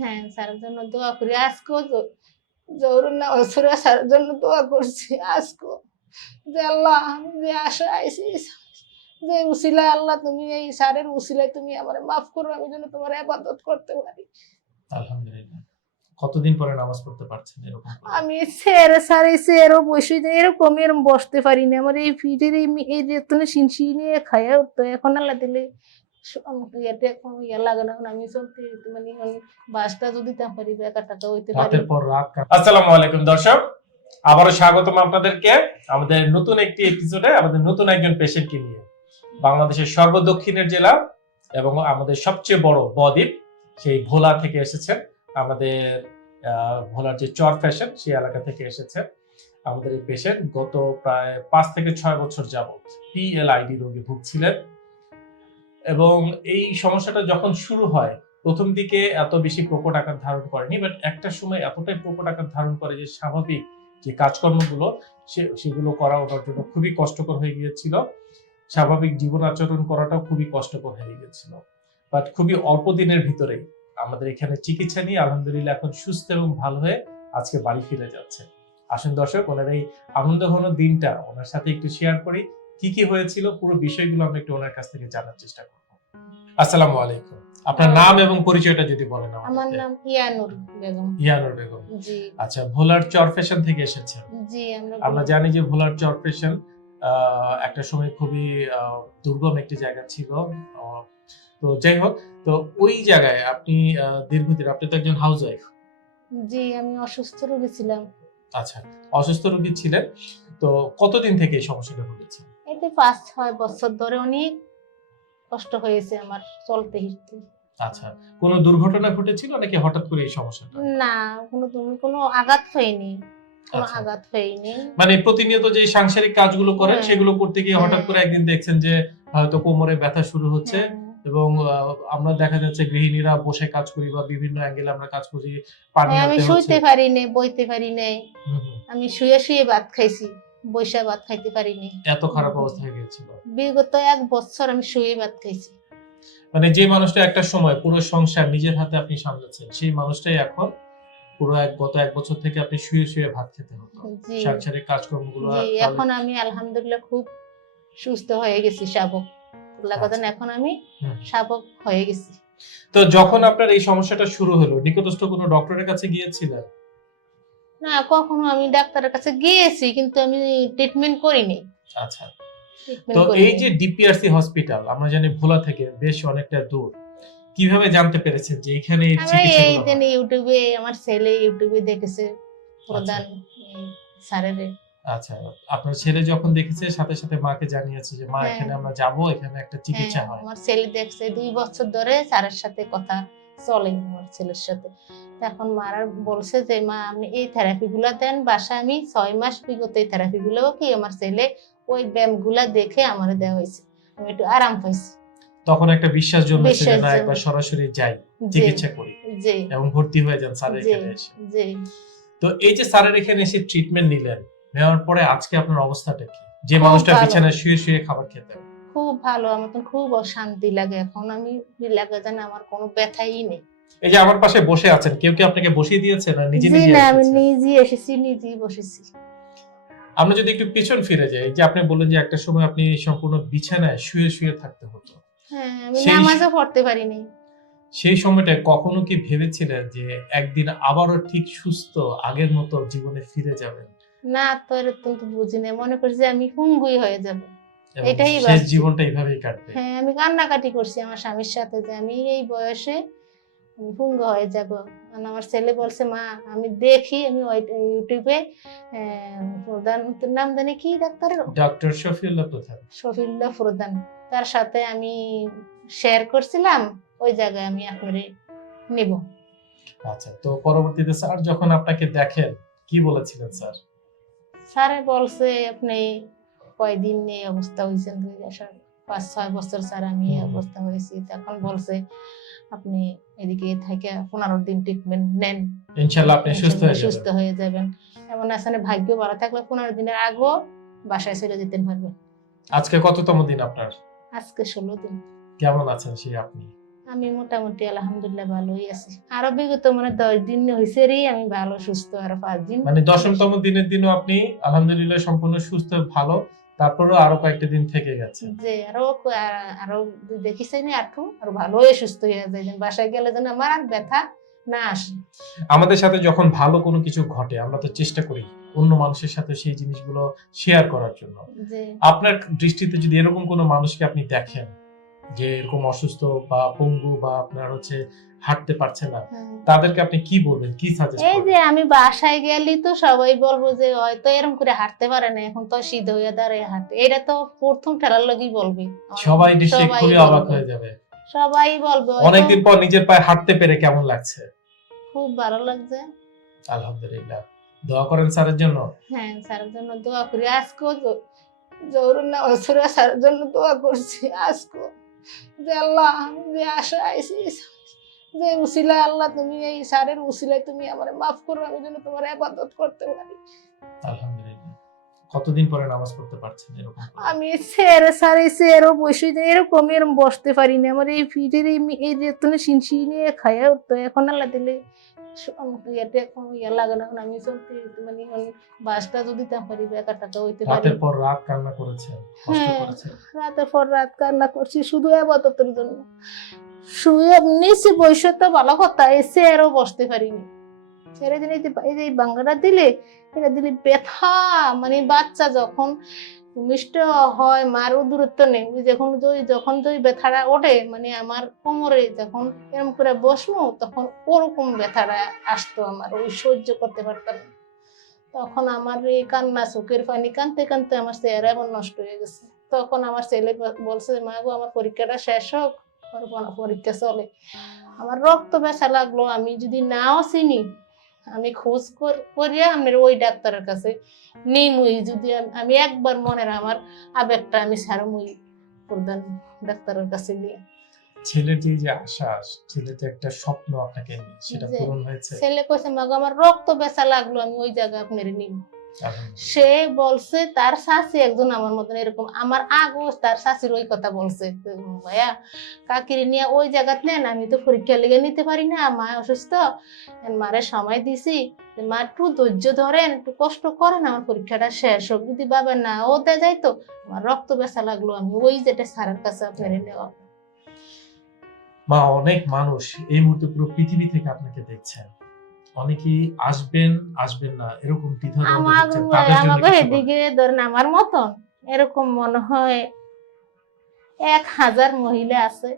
হ্যাঁ স্যারের জন্য দোয়া করি। আজকেও পড়ে স্যারের জন্য দোয়া করছি। আজকেও যে আল্লাহ আমি যে আশা আইসি যে উসিলায় আল্লাহ তুমি এই স্যারের উসিলায় তুমি আমার মাফ করো আমি যেন তোমার আবাদত করতে পারি। আলহামদুলিল্লাহ। কতদিন পরে নামাজ পড়তে পারছেন এরকম? আমি স্যারে স্যারে স্যারও বসে যে এরকম এরকম বসতে পারি না। আমার এই পিঠের এই এই যে তুমি সিনসি নিয়ে খাইয়া উঠতো। এখন আল্লাহ দিলে আবারও স্বাগতম আপনাদেরকে। আমাদের নতুন একটি নতুন একজন পেশেন্টকে নিয়ে। বাংলাদেশের সর্বদক্ষিণের জেলা এবং আমাদের সবচেয়ে বড় বদ্বীপ, সেই ভোলা থেকে এসেছেন। আমাদের ভোলার যে চর ফ্যাশন সেই এলাকা থেকে এসেছেন। আমাদের এই পেশেন্ট গত প্রায় পাঁচ থেকে ছয় বছর যাবত পিএলআইডি রোগে ভুগছিলেন। এবং এই সমস্যাটা যখন শুরু হয়, প্রথম দিকে এত বেশি প্রকট আকার ধারণ করেনি বাট একটা সময় এতটাই প্রকট আকার ধারণ করে যে স্বাভাবিক যে কাজকর্মগুলো সেগুলো করা ওনার জন্য খুবই কষ্টকর হয়ে গিয়েছিল। স্বাভাবিক জীবন আচরণ করাটাও খুবই কষ্টকর হয়ে গিয়েছিল। বাট খুবই অল্প দিনের ভিতরে আমাদের এখানে চিকিৎসা নিয়ে আলহামদুলিল্লাহ এখন সুস্থ এবং ভালো হয়ে আজকে বাড়ি ফিরে যাচ্ছে। আসুন দর্শক, ওনার এই আনন্দ ঘন দিনটা ওনার সাথে একটু শেয়ার করি। কি কি হয়েছিল পুরো বিষয়গুলো আমরা একটু ওনার কাছ থেকে জানার চেষ্টা করব। আসসালামু আলাইকুম। আপনার নাম এবং পরিচয়টা যদি বলেন আমার নাম ইয়ানুর বেগম। ইয়ানুর বেগম। জি। আচ্ছা ভোলার চর ফ্যাশন থেকে এসেছেন। জি আমরা আমরা জানি যে ভোলার চর ফ্যাশন একটা সময় খুবই দুর্গম একটি জায়গা ছিল। তো যাই হোক তো ওই জায়গায় আপনি দীর্ঘদিন আপনি তো একজন হাউস ওয়াইফ জি আমি অসুস্থ রোগী ছিলাম। আচ্ছা অসুস্থ রোগী ছিলেন। তো কতদিন থেকে এই সমস্যাটা হয়েছে এতে পাঁচ ছয় বছর ধরে অনেক কষ্ট হয়েছে আমার চলতে হিরতে আচ্ছা কোনো দুর্ঘটনা ঘটেছিল নাকি হঠাৎ করে এই সমস্যাটা না কোনো তুমি কোনো আঘাত হয়নি কোনো আচ্ছা। আঘাত হয়নি মানে প্রতিনিয়ত যে সাংসারিক কাজগুলো করেন হ্যাঁ। সেগুলো করতে গিয়ে হঠাৎ হ্যাঁ। করে একদিন দেখছেন যে হয়তো কোমরে ব্যথা শুরু হচ্ছে হ্যাঁ। এবং আমরা দেখা যাচ্ছে গৃহিণীরা বসে কাজ করি বা বিভিন্ন অ্যাঙ্গেলে আমরা কাজ করি পানি আমি শুইতে পারি নাই বইতে পারি হুম। আমি শুয়ে শুয়ে ভাত খাইছি বৈশা ভাত খাইতে পারিনি। এত খারাপ অবস্থা হয়ে গিয়েছিল। বিগত এক বছর আমি শুয়ে ভাত খাইছি। মানে যে মানুষটা একটা সময় পুরো সংসার নিজের হাতে আপনি সামলাচ্ছেন সেই মানুষটাই এখন পুরো এক গত এক বছর থেকে আপনি শুয়ে শুয়ে ভাত খেতে হতো। সাংসারিক কাজকর্মগুলো এখন আমি আলহামদুলিল্লাহ খুব সুস্থ হয়ে গেছি শাবক। লাগাতার এখন আমি। শাবক হয়ে গেছি। তো যখন আপনার এই সমস্যাটা শুরু হলো নিকটস্থ কোনো ডক্টরের কাছে গিয়েছিলেন? না কখনো আমি ডাক্তারের কাছে গিয়েছি কিন্তু আমি ট্রিটমেন্ট করিনি। আচ্ছা। তো এই যে ডিপিআরসি হসপিটাল আমরা জানি ভোলা থেকে বেশ অনেকটা দূর। কীভাবে জানতে পেরেছেন যে এখানে এই আমি এই দিন ইউটিউবে আমার ছেলে ইউটিউবে দেখেছে প্রধান স্যারের। আচ্ছা আপনার ছেলে যখন দেখেছে সাথে সাথে মাকে জানিয়েছে যে মা হ্যাঁ। এখানে আমরা যাব এখানে একটা চিকিৎসা হয়। আমার ছেলে দেখছে দুই বছর ধরে স্যারের সাথে কথা চলে আমার ছেলের সাথে। এখন মারা বলছে যে মা আপনি এই থেরাপি গুলা দেন বাসা আমি ছয় মাস বিগত এই থেরাপি গুলো কি আমার ছেলে ওই ব্যায়ামগুলা দেখে আমার দেওয়া হয়েছে। আমি একটু আরাম পাইছি। তখন একটা বিশ্বাস জন্মেছে যে না একবার সরাসরি যাই চিকিৎসা করি। এবং ভর্তি হয়ে যান স্যারের এখানে এসে। তো এই যে স্যারের এখানে এসে ট্রিটমেন্ট নিলেন নেওয়ার পরে আজকে আপনার অবস্থাটা কি? যে মানুষটা বিছানায় শুয়ে শুয়ে খাবার খেতেন খুব ভালো আমার তো খুব অশান্তি লাগে। এখন আমি লাগে যেন আমার কোনো ব্যথাই নেই। এই যে আমার পাশে বসে আছেন কেউ কি আপনাকে বসিয়ে দিয়েছে না নিজে নিজে না আমি নিজে এসেছি নিজেই বসেছি। আমরা যদি একটু পিছন ফিরে যাই যে আপনি বললেন যে একটা সময় আপনি সম্পূর্ণ বিছানায় শুয়ে শুয়ে থাকতে হতো। হ্যাঁ আমি নামাজও পড়তে পারিনি। সেই সময়টায় কখনো কি ভেবেছিলেন যে একদিন আবারও ঠিক সুস্থ আগের মতো জীবনে ফিরে যাবেন? না তো এরকম তো বুঝি না মনে করছি যে আমি হুঙ্গুই হয়ে যাব। এটাই শেষ জীবনটা এইভাবেই কাটবে। হ্যাঁ আমি কান্নাকাটি করছি আমার স্বামীর সাথে যে আমি এই বয়সে হুঙ্গ হয়ে যাব। কারণ আমার ছেলে বলছে মা আমি দেখি আমি ওই ইউটিউবে প্রধান নাম জানি কি ডাক্তারের? ডক্টর শফিউল্লাহ প্রধান। শফিউল্লাহ প্রধান। তার সাথে আমি শেয়ার করছিলাম ওই জায়গায় আমি আপনারে নেব। আচ্ছা তো পরবর্তীতে স্যার যখন আপনাকে দেখেন কি বলেছিলেন স্যার? স্যারে বলছে আপনি কয়দিন এই অবস্থা হয়েছেন দুই পাঁচ ছয় বছর স্যার আমি এই অবস্থা হয়েছি। তখন বলছে আপনি এদিকে থেকে পনেরো দিন ট্রিটমেন্ট নেন। ইনশাল্লাহ আপনি সুস্থ হয়ে সুস্থ হয়ে যাবেন। এমন আসলে ভাগ্য ভালো থাকলে পনেরো দিনের আগেও বাসায় চলে যেতে পারবেন। আজকে কততম দিন আপনার? আজকে ষোলো দিন। কেমন আছেন সেই আপনি? আমি মোটামুটি আলহামদুলিল্লাহ ভালোই আছি। আরও বিগত মানে দশ দিন হয়েছে রে আমি ভালো সুস্থ আর পাঁচ দিন। মানে দশমতম দিনের দিনও আপনি আলহামদুলিল্লাহ সম্পূর্ণ সুস্থ ভালো। তারপরেও আরও কয়েকটা দিন থেকে গেছে। যে আরও আরও না আর ভালোই সুস্থ হয়ে যায় বাসায় গেলে যেন আমার আর ব্যথা না আসে। আমাদের সাথে যখন ভালো কোনো কিছু ঘটে আমরা তো চেষ্টা করি অন্য মানুষের সাথে সেই জিনিসগুলো শেয়ার করার জন্য। আপনার দৃষ্টিতে যদি এরকম কোনো মানুষকে আপনি দেখেন যে এরকম অসুস্থ বা পঙ্গু বা আপনার হচ্ছে হাঁটতে পারছে না তাদেরকে আপনি কি বলবেন? কি সাজেস্ট এই যে আমি বাসায় গেলি তো সবাই বলব যে হয়তো এরকম করে হাঁটতে পারে না এখন তো সিদ্ধ হয়ে দাঁড়িয়ে হাঁটে। এটা তো প্রথম ঠেলার লগেই বলবি। সবাই সবাই খুবই অবাক হয়ে যাবে। সবাই বলবে অনেকদিন পর নিজের পায়ে হাঁটতে পেরে কেমন লাগছে? খুব ভালো লাগছে। আলহামদুলিল্লাহ। দোয়া করেন স্যারের জন্য। হ্যাঁ স্যারের জন্য দোয়া করি। আজকেও জ- জহুরুল নামাজ পড়ে স্যারের জন্য দোয়া করছি। আজকেও। যে আল্লাহ, যে আশা আইসিস যে উসিলায় আল্লাহ তুমি এই সারের উসিলায় তুমি আমার মাফ করো, আমি যেন তোমার আবাদত করতে পারি। কতদিন পরে নামাজ পড়তে পারছেন এরকম? আমি স্যারে স্যারে স্যারও বসে যে এরকম এরকম বসতে পারি না। আমার এই ফিটের এই এই যে তুমি সিনসি নিয়ে খাইয়া উঠতো। এখন আল্লাহ দিলে ইয়েতে ইয়ে লাগে না। এখন আমি চলতে মানে বাসটা যদি তা পারি বেকার টাকা হইতে পারি। রাতের পর রাত কান্না হ্যাঁ। রাতের পর রাত কান্না করছি শুধু আবাদতের জন্য। শুয়ে নিচে বসে তো ভালো কথা। এসে আরও বসতে পারিনি। ছেড়ে দিলে এই যে- বাংলাটা দিলে, এটা দিলে ব্যথা মানে বাচ্চা যখন মিষ্ট হয়, মারও দূরত্ব নেই। যখন যখন ওই ব্যথাটা ওঠে মানে আমার কোমরে যখন এরকম করে বসবো, তখন ওরকম ব্যথাটা আসতো আমার, ওই সহ্য করতে পারতাম তখন আমার এই কান্না, চোখের পানি কানতে কানতে আমার চেহারা এমন নষ্ট হয়ে গেছে। তখন আমার ছেলে বলছে, মা গো, আমার পরীক্ষাটা শেষ হোক পরীক্ষা চলে। আমার রক্ত বেসা লাগল, আমি যদি নাও চিনি আমি খোঁজ করিয়া আমি ওই ডাক্তারের কাছে নিমুই যদি আমি একবার মনের আমার আবেগটা আমি সারমুই প্রধান ডাক্তারের কাছে নিয়ে। ছেলের যে যে আশা ছেলেটি একটা স্বপ্ন আপনাকে নিয়ে সেটা পূরণ হয়েছে? ছেলে কইছে মাগো আমার রক্ত বেসা লাগল আমি ওই জায়গা আপনার আলহামদুলিল্লাহ। সে বলছে তার শাশি একজন আমার মতন এরকম। আমার আগো তার শাশির ওই কথা বলছে। ভাইয়া কাকির নিয়ে ওই জায়গাত নেন আমি তো পরীক্ষা লেগে নিতে পারি না। মা অসুস্থ। মারে সময় দিছি। মা একটু ধৈর্য ধরেন একটু কষ্ট করেন আমার পরীক্ষাটা শেষ হোক। যদি বাবা না ওতে যাইতো আমার রক্ত বেসা লাগল। আমি ওই যেটা স্যারের কাছে আপনার নেওয়া। মা অনেক মানুষ এই মুহূর্তে পুরো পৃথিবী থেকে আপনাকে দেখছেন। অনেকেই আসবেন আসবেন না এরকম দ্বিধা আমার আমাকে এদিকে ধরেন আমার মতন এরকম মনে হয় এক হাজার মহিলা আছে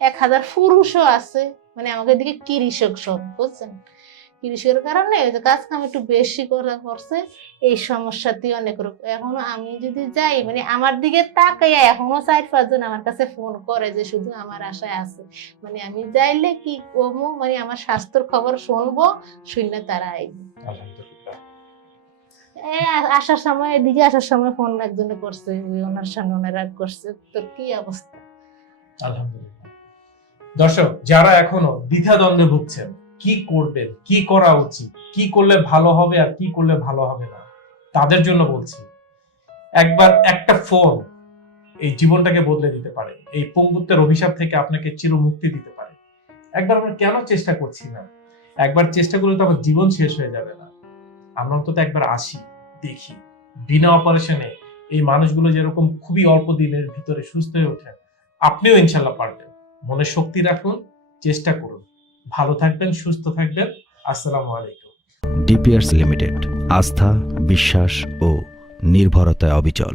এক হাজার পুরুষও আছে মানে আমাকে এদিকে কৃষক সব বুঝছেন? কৃষকের কারণে কাজ কাম একটু বেশি করা করছে এই সমস্যাতে অনেক রকম। এখনও আমি যদি যাই মানে আমার দিকে তাকাইয়া এখনও চার পাঁচজন আমার কাছে ফোন করে যে শুধু আমার আশায় আছে। মানে আমি যাইলে কি করব মানে আমার স্বাস্থ্যের খবর শুনব শুনলে তারা আইবে। আসার সময় এদিকে আসার সময় ফোন একজনে করছে ওনার সঙ্গে ওনারা করছে। তোর কি অবস্থা? আলহামদুলিল্লাহ। দর্শক যারা এখনও দ্বিধা দ্বন্দ্বে ভুগছেন কি করবেন কি করা উচিত, কি করলে ভালো হবে আর কি করলে ভালো হবে না, তাদের জন্য বলছি। একবার একটা ফোন এই জীবনটাকে বদলে দিতে পারে, এই পঙ্গুত্বের অভিশাপ থেকে আপনাকে চিরমুক্তি দিতে পারে। একবার আমরা কেন চেষ্টা করছি না? একবার চেষ্টা করলে তো আমার জীবন শেষ হয়ে যাবে না। আমরা অন্তত একবার আসি, দেখি। বিনা অপারেশনে এই মানুষগুলো যেরকম খুবই অল্প দিনের ভিতরে সুস্থ হয়ে ওঠেন আপনিও ইনশাল্লাহ পারবেন। মনে শক্তি রাখুন, চেষ্টা করুন। ভালো থাকবেন সুস্থ থাকবেন। আসসালামু আলাইকুম। ডিপিয়ার্স লিমিটেড আস্থা বিশ্বাস ও নির্ভরতায় অবিচল।